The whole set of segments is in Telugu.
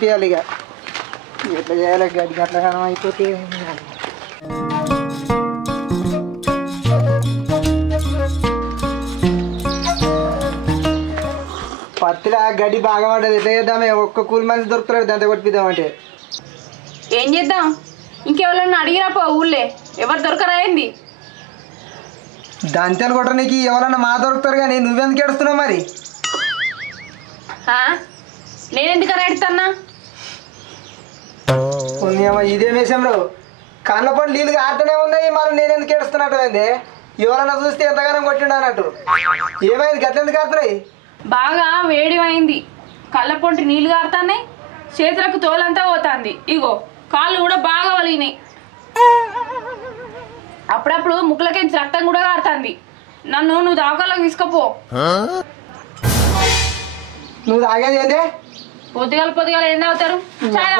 కలిపియాలి ఇక ఎట్లా చేయాలి గడ్డి గట్ల కాలం అయిపోతే పత్తిలా గడ్డి బాగా పడ్డది ఎట్లా చేద్దామే ఒక్క కూలి మనిషి దొరుకుతాడు దాంతో కొట్టిద్దామంటే ఏం చేద్దాం ఇంకెవరన్నా అడిగిరాపో ఊళ్ళే ఎవరు దొరకరా ఏంది దంతెలు కొట్టడానికి ఎవరన్నా మా దొరుకుతారు కానీ నువ్వెందుకు ఏడుస్తున్నావు మరి నేనెందుకని అడుగుతాన్నా ఇదే విషయంలో కళ్ళ పని నీళ్ళు ఆడుతూనే ఉన్నాయి మరి నేను ఎందుకు ఏడుస్తున్నట్టు అయింది ఎవరన్నా చూస్తే ఎంతగానో కొట్టిండు అన్నట్టు ఏమైంది గట్ల ఎందుకు ఆడుతున్నాయి బాగా వేడిమైంది కళ్ళ పొంటి నీళ్ళు కారుతున్నాయి చేతులకు తోలంతా పోతుంది ఇగో కాళ్ళు కూడా బాగా వలిగినాయి అప్పుడప్పుడు ముక్కులకించి రక్తం కూడా కారుతుంది నువ్వు దావకాలకు తీసుకపో నువ్వు తాగేది ఏంటి పొద్దుగాల ఏం తాగుతారు చాయ్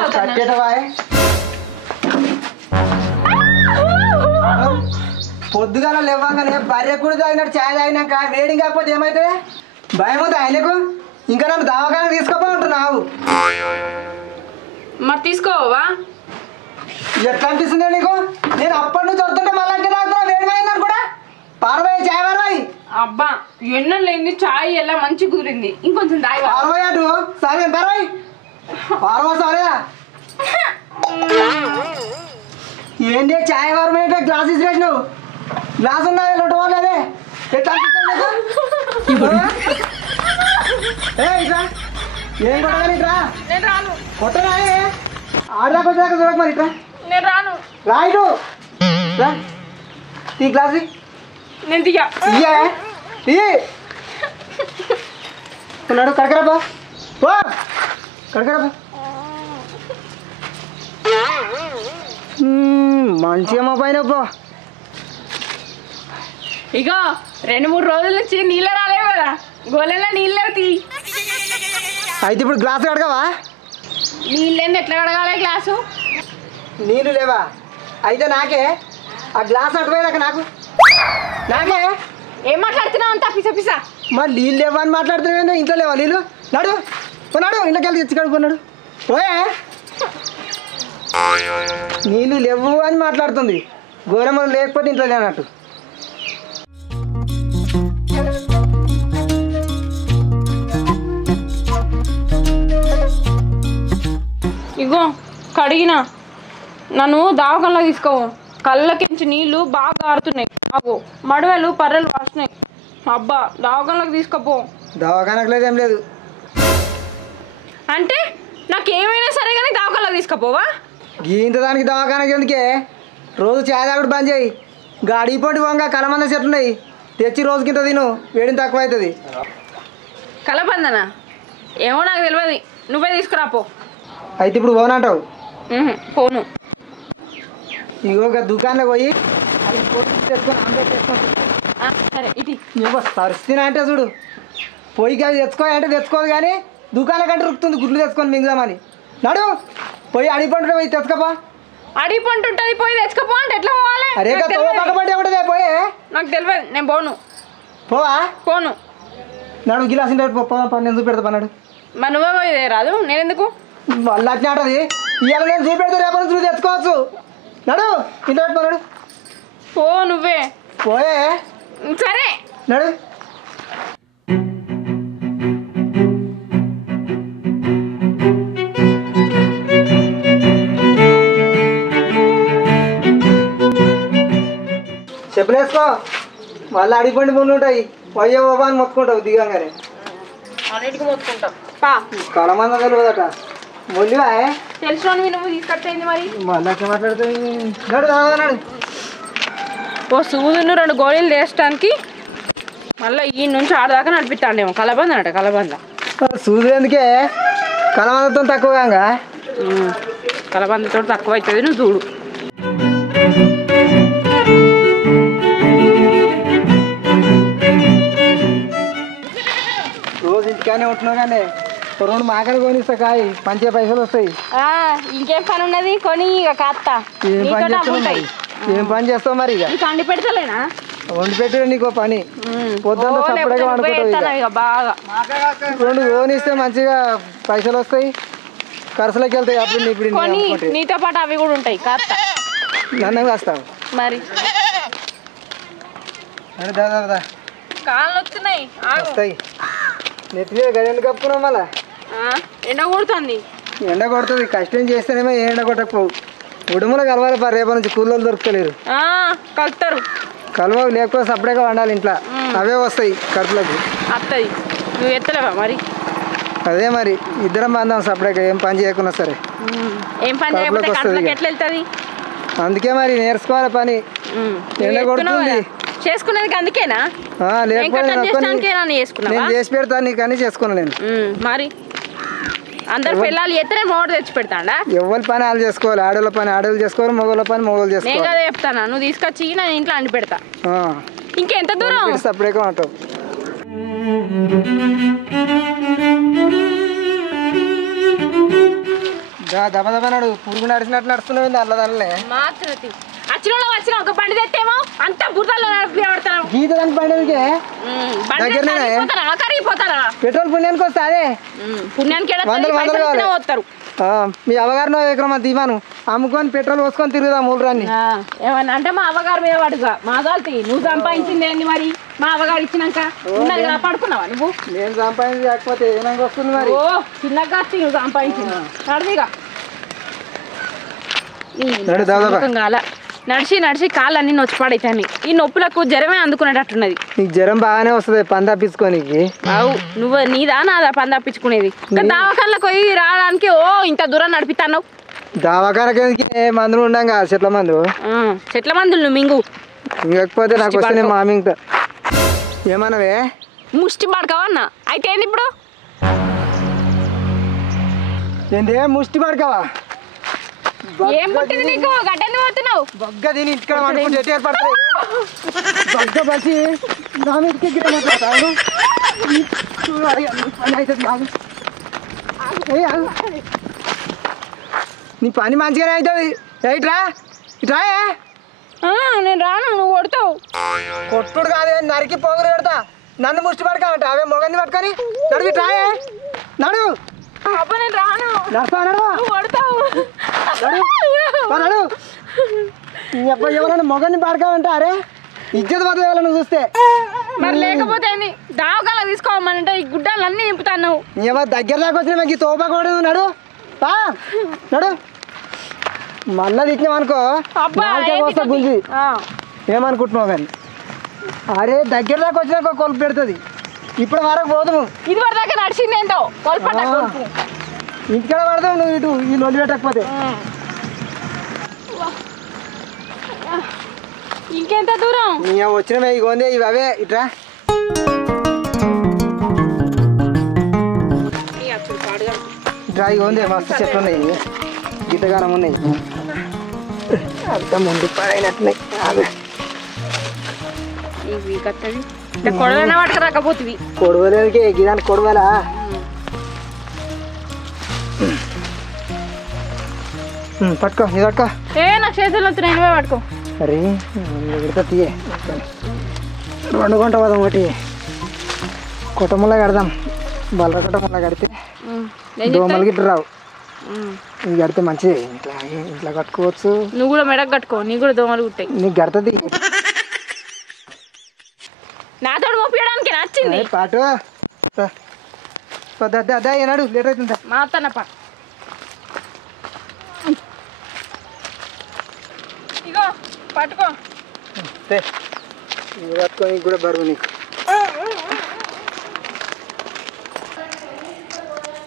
పొద్దుగాల లేవగానే బర్రె కూడా తాగినట్టు చాయ్ తాగినాక వేడి కాకపోతే ఏమైతే భయం ఉంది ఆయనకు ఇంకా నన్ను దవాఖానకు తీసుకోపో అంటున్నావు మరి తీసుకోవా ఎట్లా అనిపిస్తుంది నీకు నేను అప్పటి నుంచి వస్తుంటే మళ్ళీ అంటే తాగుతున్నా వేడి అయిందని కూడా పారబోయే చాయ్ పారబాయి అబ్బా ఎన్న లేని చాయ్ ఎలా మంచి కుదిరింది ఇంకొంచెం దాయి పారబోయ్ అటు సరే పారబాయి పారబో సరేదా ఏంటి చాయ్ పారబోయే గ్లాస్ ఇసిరేసినావు గ్లాస్ ఉన్నది లొట్టవాలేదే ఎట్లా అనిపిస్తుంది ఇట్రా ఏం కొట్టగాని ఇట్రా నేను రాను కొట్టరా ఆడదాకా వచ్చాక చూడక మరి ఇట్రా నేను రాను రాయిటు ఈ గ్లాస్ నేను దిగా ఉన్నాడు కడకరాబా కడకరాబా మంచిగా మా పైన ఇగో 2-3 రోజుల నుంచి నీళ్ళు రాలేవు కదా గోళంలో నీళ్ళు తీ అయితే ఇప్పుడు గ్లాసు కడగవా నీళ్ళేంది ఎట్లా కడగాలి గ్లాసు నీళ్ళు లేవా అయితే నాకే ఆ గ్లాస్ అటుపోయినాక నాకే ఏం మాట్లాడుతున్నావు అంతా పిస మరి నీళ్ళు లేవా అని మాట్లాడుతున్నావు ఇంట్లో లేవా నీళ్ళు నాడు కొన్నాడు ఇంట్లోకి వెళ్ళి తెచ్చి కడుక్కున్నాడు పోయే నీళ్ళు లేవు అని మాట్లాడుతుంది గోరమ్మలు లేకపోతే ఇంట్లో లేనట్టు ఇగో కడిగిన నన్ను దావకంలో తీసుకోవు కళ్ళకించి నీళ్ళు బాగా కారుతున్నాయి నాకు మడవలు పర్రెలు వాస్తున్నాయి అబ్బా దావకంలోకి తీసుకోపో దవాఖానకు లేదు ఏం లేదు అంటే నాకు ఏమైనా సరే కానీ దావకంలోకి తీసుకోపోవా ఇంత దానికి దవాఖానకి ఎందుకే రోజు చాయ్ తాగుడు బంద్ చేయి గాడి పోటీ వంగ కలమంద చెట్లున్నాయి తెచ్చి రోజుకింత తిను వేడిని తక్కువ అవుతుంది కలబందనా ఏమో నాకు తెలియదు నువ్వే తీసుకురాపో అయితే ఇప్పుడు పోనంటావు పోను ఇగో దుకాణంలో పోయి అది తెచ్చుకొని ఆమ్లెట్ తెచ్చుకొని సరే ఇది పరిస్థితి అంటే చూడు పొయ్యికి అవి తెచ్చుకోవాలి అంటే తెచ్చుకోదు కానీ దుకాణం కంటే రుక్కుతుంది గుడ్లు తెచ్చుకొని మింగుదామని నడు పోయి అడిపంటు పోయి తెచ్చుకోపా అడిపంటు ఉంటుంది పోయి తెచ్చుకోపో అంటే ఎట్లా పోవాలి అరే పక్కపడి ఒకటే పోయే నాకు తెలియదు నేను పోను పోవా పోను నడు గిలాస్ నేను చూపెడతా పన్నాడు మరి నువ్వే పోయి రాదు నేను ఎందుకు వాళ్ళు అట్నే ఆటది ఇవాళ నేను చూపెడితే రేపటి నుంచి తెచ్చుకోవచ్చు నడు ఇంట్లో పెట్టుకున్నాడు పో నువ్వే పోయే సరే నడు చెప్పులేసుకో మళ్ళీ అడిగిపోండి ముందు ఉంటాయి పోయే బాబా అని మొత్తుకుంటావు దిగంగానే అన్నిటికీ మొత్తుకుంటాం కలమంద తెలియదట మొల్లివా తెలిసిన నువ్వు తీసుకొచ్చేయింది మరి మళ్ళీ మాట్లాడుతుంది నడు తాగనాడు ఓ సూదును 2 గోళీలు వేసడానికి మళ్ళీ ఈ నుంచి ఆడదాకా నడిపిస్తాడేమో కలబంద అట కలబంద సూదు ఎందుకే కలమందతో తక్కువగా కలబందతో తక్కువ అవుతుంది నువ్వు చూడు రోజు ఇంటికానే ఉంటున్నావు కానీ 2 మాకలు కొనిస్తా కాయ మంచిగా పైసలు వస్తాయి ఇంకేం పని ఉన్నది కొని ఇక కాస్తా ఏం పని చేస్తావు మరి ఇక అండి పెడతలేనా వండి పెట్టిన నీకు పని పొద్దున్న సపరేట్గా వండుకుంటావు బాగా 2 కొనిస్తే మంచిగా పైసలు వస్తాయి ఖర్చులోకి వెళ్తాయి అప్పుడు ఇప్పుడు కొన్ని నీతో పాటు అవి కూడా ఉంటాయి కాస్త నన్ను కాస్తావు మరి అని దాదా కాళ్ళు వస్తున్నాయి వస్తాయి నెత్తి మీద గడి ఎందుకు కప్పుకున్నావు మళ్ళా ఎండ కొడుతుంది ఎండ కొడుతుంది కష్టం చేస్తేనేమో ఏ ఎండ కొట్టకపోవు ఉడుములు కలవాలి రేపటి నుంచి కూలీలు దొరుకుతలేరు కలుపుతారు కలవకు లేకపోతే సపరేట్గా వండాలి ఇంట్లో అవే వస్తాయి కడుపులకు వస్తాయి నువ్వు ఎత్తలేవా మరి అదే మరి ఇద్దరం బాందాం సపరేట్గా ఏం పని చేయకున్నా సరే ఏం పని చేయకపోతే కడుపులోకి ఎట్లా వెళ్తుంది అందుకే మరి నేర్చుకోవాలి పని ఎండ కొడుతుంది చేసుకునేది అందుకేనా లేకపోతే నేను చేసి పెడతాను నీకు అని చేసుకున్నా నేను మరి అందరు పిల్లలు ఎత్తనే మోటార్ తెచ్చి పెడతాడా ఎవరి పని వాళ్ళు చేసుకోవాలి ఆడవాళ్ళ పని ఆడవాళ్ళు చేసుకోవాలి మగవాళ్ళ పని మగవాళ్ళు చేసుకోవాలి నేను కదా చెప్తాను నువ్వు తీసుకొచ్చి నేను ఇంట్లో అండి పెడతా ఇంకెంత దూరం సపరేట్గా ఉంటావు దబ దబ నడు పురుగు నడిచినట్టు నడుస్తున్నావు అట్లా దానిలే వచ్చిన ఒక బండి తెత్తేమో అంత బుర్రలో నడిపిడతాను గీత దాని బండికే పెట్రోల్ పుణ్యానికి వస్తా అదే పుణ్యానికి వస్తారు మీ అవ్వగారిని ఎకరం దీవాను అమ్ముకొని పెట్రోల్ పోసుకొని తిరుగుదాం ఊళ్ళరాన్ని ఏమన్నా అంటే మా అవ్వగారి మీద పడుగా మా దాల్తి నువ్వు సంపాదించింది ఏంది మరి మా అవ్వగారు ఇచ్చినాక ఉన్నది కదా పడుకున్నావా నువ్వు నేను సంపాదించి లేకపోతే ఏమైనా వస్తుంది మరి ఓ చిన్నగా నువ్వు సంపాదించింది నడిదిగా నడిచి నడిచి కాళ్ళు అన్ని నొచ్చి పడైతాయి ఈ నొప్పులకు జ్వరమే అందుకునేటట్టున్నది నీకు జ్వరం బాగానే వస్తుంది పని తప్పించుకోనికి అవు నువ్వు నీదా నాదా పని తప్పించుకునేది దావకాళ్ళకి పోయి రావడానికి ఓ ఇంత దూరం నడిపిస్తాను దావకాలకి మందులు ఉండం కదా చెట్ల మందులు నువ్వు మింగు ఇంకపోతే నాకు వస్తే మా మింగుతా ఏమన్నావే ముష్టి పడకవన్నా అయితే ఏంది ఇప్పుడు ఏంటి ముష్టి పడకవా ఏం పుట్టింది నీకు గడ్డని పోతున్నావు బగ్గ దీని ఇంటికి అనుకుంటే ఏర్పడుతుంది బగ్గ బసి నా మీదకి గిట్ట మాట్లాడతాను నీ పని మంచిగానే అవుతుంది రైట్రా ఇట్రా నేను రాను నువ్వు కొడతావు కొట్టుడు కాదే నరికి పోగులు పెడతా నన్ను ముష్టి పడకామంట అవే మొగంది పట్టుకొని నడువు ఇట్రాయే నడు అబ్బా నేను రాను ఎవరైనా మొగన్ని పడకామంట అరే ఇజ్జత్ పోతుంది ఎవరైనా చూస్తే మరి లేకపోతే దావకాల తీసుకోవాలంటే ఈ గుడ్డలు అన్నీ నింపుతాను ఏమో దగ్గర దాకా వచ్చిన మాకు తోపా కూడా నడు నడు మళ్ళా తిట్టినామనుకో వస్తా గుంజి ఏమనుకుంటున్నావు కానీ అరే దగ్గర దాకా వచ్చినాక కొలుపు పెడుతుంది ఇప్పటి వరకు పోదుము ఇది వరకు దాకా నడిచింది ఏంటో ఇంటికాడ పడతావు నువ్వు ఇటు ఈ లొల్లి పెట్టకపోతే ఇంకెంత దూరం వచ్చినవే ఇగోందే ఇవి అవే ఇట్రా ఇట్రా ఇగోందే మస్తు చెట్లు ఉన్నాయి గీతగానం ఉన్నాయి అంత ముందు పడైనట్టున్నాయి కొడవైనా పట్టుకురాకపోతుంది కొడవలేదుకే గిదానికి కొడవలా పట్టుకో ఇది పట్టుకో నాకు చేతులు వస్తున్నాయి నువ్వే పట్టుకో అరే పెడతా తీయే 2 గంట పదం ఒకటి కుటుంబంలో కడదాం బలర కుటుంబంలో కడితే దోమలు గిట్ట రావు ఇది కడితే మంచిది ఇంట్లో కట్టుకోవచ్చు నువ్వు కూడా మెడకు కట్టుకో నీకు కూడా దోమలు కుట్టాయి నీకు కడుతుంది నాతో మోపించడానికి నచ్చింది పాటు అదే ఏనాడు లేట్ అవుతుందా మా అత్తనప్ప ఇగో పట్టుకో పట్టుకో నీకు కూడా బరువు నీకు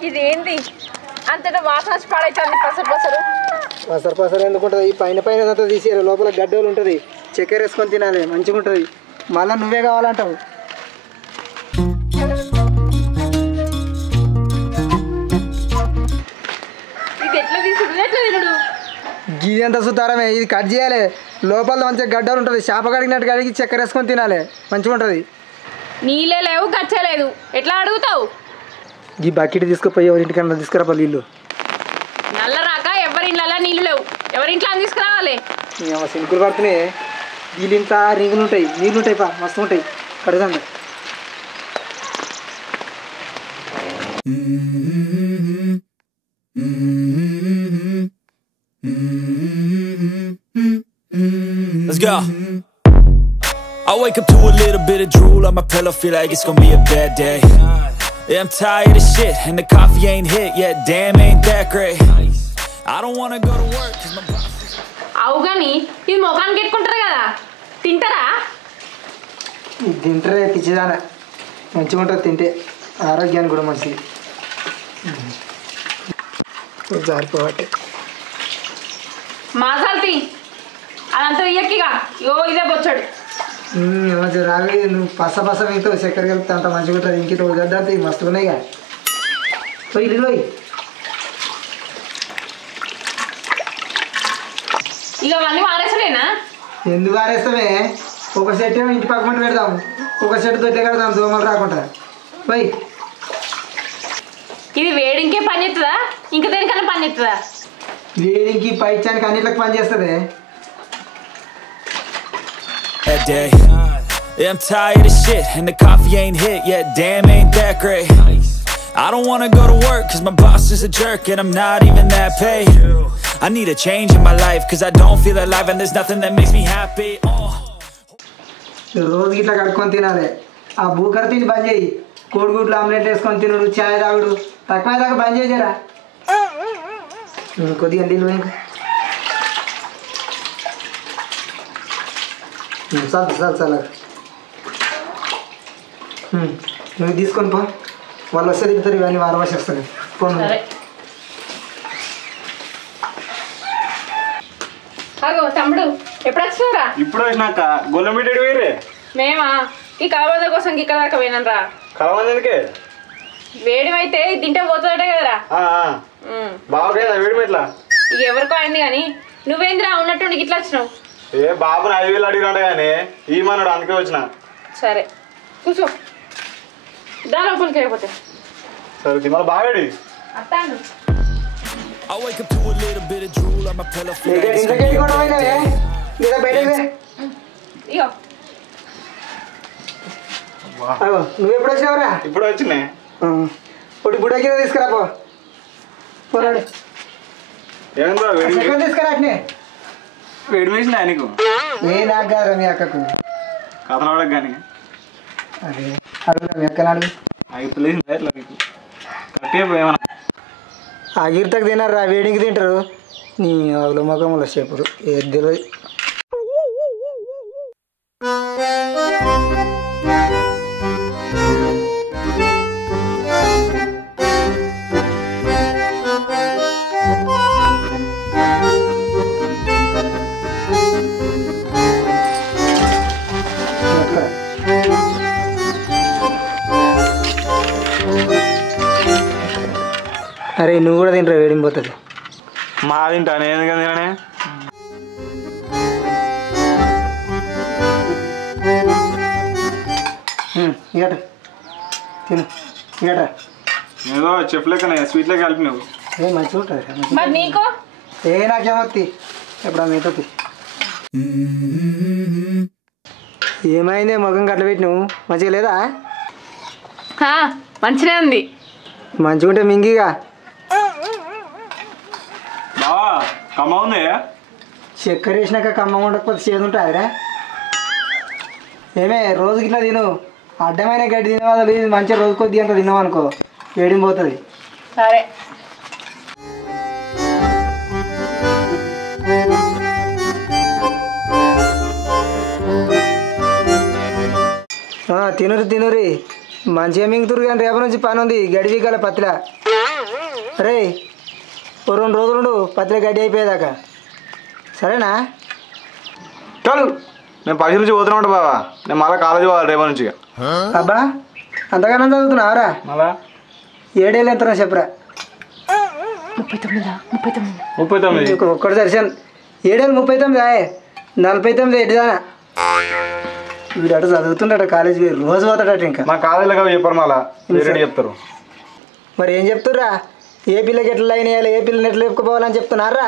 ఇదేంటి అంతటా వాసన పాడైతుంది పసరు పసరు ఎందుకుంటుంది ఈ పైన అంతా తీసేయాలి లోపల గడ్డలు ఉంటుంది చక్కెర వేసుకొని తినాలి మంచిగా ఉంటుంది మళ్ళీ నువ్వే కావాలంటావు ఇది ఎంత సుతారమే ఇది కట్ చేయాలి లోపల మంచిగా గడ్డలు ఉంటుంది చేప కడిగినట్టు కడిగి చక్కెర వేసుకొని తినాలి మంచిగా ఉంటుంది నీళ్ళే లేవు గచ్చలేదు ఎట్లా అడుగుతావు ఈ బకెట్ తీసుకుపోయి ఎవరింటికన్నా తీసుకురాపా నీళ్ళు నల్ల రాక ఎవరింట్లో నీళ్ళు లేవు ఎవరింట్లో తీసుకురావాలి సింకులు పడుతున్నాయి వీళ్ళు ఇంత రింగులు ఉంటాయి నీళ్ళు ఉంటాయి మస్తు ఉంటాయి కడుగుతాను Mm-hmm. Let's go. I wake up to a little bit of drool on my pillow, feel like it's gonna be a bad day. Yeah, I'm tired of shit, and the coffee ain't hit yet, damn ain't that great. I don't wanna go to work, cause my boss is... అవు కానీ ఇది ముఖానికి పెట్టుకుంటారు కదా తింటారా? ఇది తింటారే పిచ్చిదానా, మంచిగా ఉంటుంది తింటే, ఆరోగ్యానికి కూడా మంచిది. జారిపోవట్టే మాసాల్తి అదంతా ఇయ్యకిగా యో ఇదే బొచ్చాడు. రావి నువ్వు పస మిగతా చక్కెర కలిపితే అంత మంచిగా ఉంటుంది. ఇంక వద్దాంత మస్తుగా ఉన్నాయి కదా. పోయి ఇల్లు పోయి ఇక అవన్నీ వారేసలేనా? ఎందుకు ఆరేస్తామే? ఒక సెట్ ఏమో ఇంటి పక్కన పెడదాం, ఒక సెట్ దొడ్లే కడదాం దోమలు రాకుండా. పోయి ఇది వేడింకే పని చేస్తుందా ఇంకా దేనికన్నా పని చేస్తుందా? వేడికి పైచానికి అన్నిట్లకు పని చేస్తుంది. That day. Yeah, I'm tired of shit, and the coffee ain't hit yet, damn ain't that great. I don't wanna go to work, cause my boss is a jerk, and I'm not even that paid. I need a change in my life, cause I don't feel alive, and there's nothing that makes me happy. రోజుకి ఇట్లా కడుక్కొని తినాలి. ఆ బూకర తిని బంద్ చేయి. కోడిగుడ్లు ఆమ్లెట్ వేసుకొని తినుడు, ఛాయ్ తాగుడు తక్కువ దాకా బంద్ చేసారా. కొద్దిగా నీళ్ళు ఇంకా చాలు నువ్వు తీసుకొని పో. వాళ్ళు వస్తే దిగుతారు, ఇవన్నీ వారవాసి వస్తాయి. ఫోన్ తమ్ముడు ఎప్పుడు వచ్చినారా? ఇప్పుడు వచ్చినాక గొల్లం పెట్టాడు వేరే. మేమా ఈ కలబంద కోసం ఇక్కడ దాకా పోయినరా. కలవంది ఎందుకే? వేడిమైతే తింటే పోతుందటే కదరా. బాగుందా వేడి ఎట్లా? ఇక ఎవరికో అయింది కానీ నువ్వేంద్రా ఉన్నట్టుండి ఇట్లా వచ్చినావు? ఏ బాబుని 5,000 అడిగినాడు కానీ ఈమన్నాడు, అందుకే వచ్చిన. సరే కూర్చో, దాని లోపలికి అయిపోతే సరే మళ్ళీ బాగాడి అత్తాను. I wake up to a little bit of drool on my pillow, feel like it's gonna be a bad day. ఇగో నువ్వు ఎప్పుడు వచ్చావురా? ఇప్పుడు వచ్చినాయి. ఒకటి బుడ్డకి తీసుకురా పోరాడు. ఏమైందా వేడి? సెకండ్ తీసుకురా అట్నే. వేడి వేసినా నీకు? ఏ నాకు కాదురా మీ అక్కకు. కథలాడకు కానీ అదే అడుగురా మీ అక్కని అడుగు. అయిపోలేదు ఎట్లా నీకు కట్టే ఏమన్నా ఆ గిరితకు తినారు రా, వేడికి తింటారు. నీ ఆవుల ముఖంలో చెప్పురు ఏది తెలియదు. అరే నువ్వు కూడా తింటారా, వేడిపోతుంది. మా తింటా నేను ఎందుకు తిననే? ఇగట తిను ఇగట. ఏదో చెఫ్ లెక్కనే స్వీట్ లెక్క కలిపి నువ్వు. ఏ మంచిగా ఉంటుంది. మరి నీకు ఏ నాకేమొత్తి ఎప్పుడు మీతోటి. ఏమైంది ముఖం కట్ల పెట్టి నువ్వు? మంచిగా లేదా? మంచిగా ఉంది. మంచిగా ఉంటే మింగిగా. బావా కమ్మ ఉంది. చక్కెర వేసినాక కమ్మ ఉండకపోతే చేదు ఉంటుందిరా. ఏమే రోజుకి ఇట్లా తిను, అడ్డమైన గడ్డి తినవాళ్ళు. ఇది మంచిగా రోజు కొద్ది అంత తిన్నామనుకో వేడిపోతుంది. సరే తినురి మంచిగా మింగుతురు. కానీ రేపటి నుంచి పని ఉంది, గడివి గల పత్తిల. అరే ఓ 2 రోజులు పత్తిల గడ్డి అయిపోయేదాకా, సరేనా? చాలు నేను 10 నుంచి పోతున్నా బావా. నేను మళ్ళీ కాలేజీ పోవాలి రేపటి నుంచి. అబ్బా అంతగానో చదువుతున్నావురా? మళ్ళా 7 ఏళ్ళు ఎంతనా చెప్పరా? 39 ఒక్కటి సరిసాను. 7 ఏళ్ళు 39 49 ఎడ్డిదానా. వీడు అటు చదువుతుండట, కాలేజీకి రోజు పోతాడట. ఇంకా మా కాలేజీలో చెప్పారు, మళ్ళా వేరే చెప్తారు. మరి ఏం చెప్తుర్రా? ఏ పిల్లకి ఎట్లా లైన్ వేయాలి, ఏ పిల్లని ఎట్లా చెప్పుకోవాలని చెప్తున్నారా?